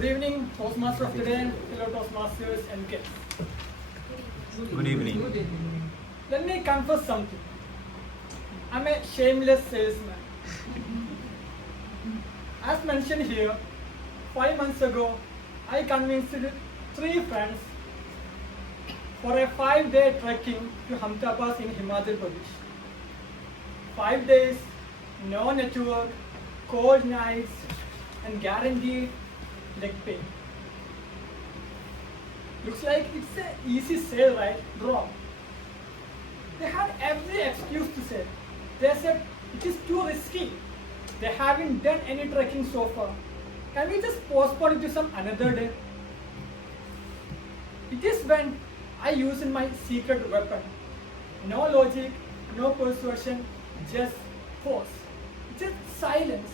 Good evening, Toastmasters of today, fellow Toastmasters and guests. Good evening. Let me confess something. I'm a shameless salesman. As mentioned here, 5 months ago, I convinced 3 friends for a 5-day trekking to Hamta Pass in Himachal Pradesh. 5 days, no network, cold nights, and guaranteed leg pain. Looks like it's an easy sale, right? Wrong. They had every excuse to say. They said it is too risky. They haven't done any trekking so far. Can we just postpone it to some another day? It is when I use my secret weapon. No logic, no persuasion, just force. Just silence.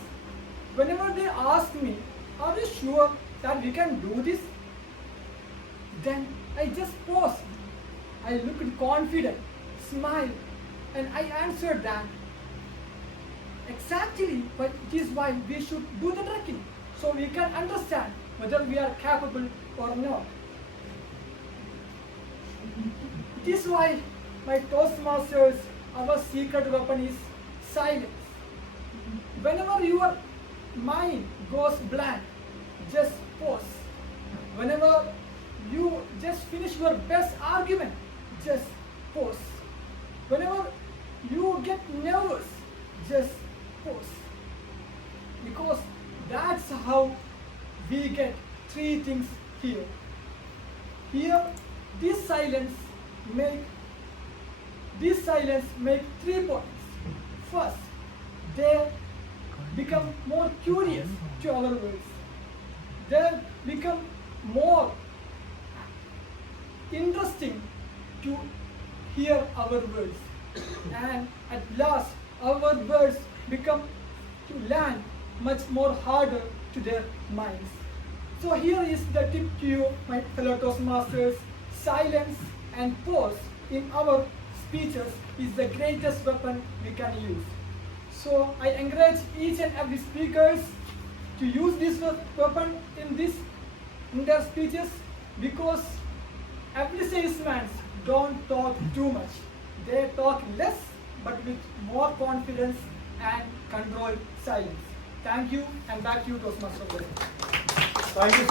Whenever they ask me, are you sure that we can do this? Then I just pause. I looked confident, smiled, and I answered that. Exactly, but it is why we should do the trekking, so we can understand whether we are capable or not. It is why my Toastmasters, our secret weapon is silence. Whenever your mind goes blank, just pause. Whenever you just finish your best argument, just pause. Whenever you get nervous, just pause. Because that's how we get 3 things here. Here, this silence make 3 points. First, they become more curious to our words. They become more interesting to hear our words. And at last, our words become to land much more harder to their minds. So here is the tip to you, my fellow Toastmasters. Silence and pause in our speeches is the greatest weapon we can use. So I encourage each and every speakers to use this weapon in their speeches, because every salesman don't talk too much. They talk less but with more confidence and controlled silence. Thank you, and back to you, Toastmaster. Thank you so much.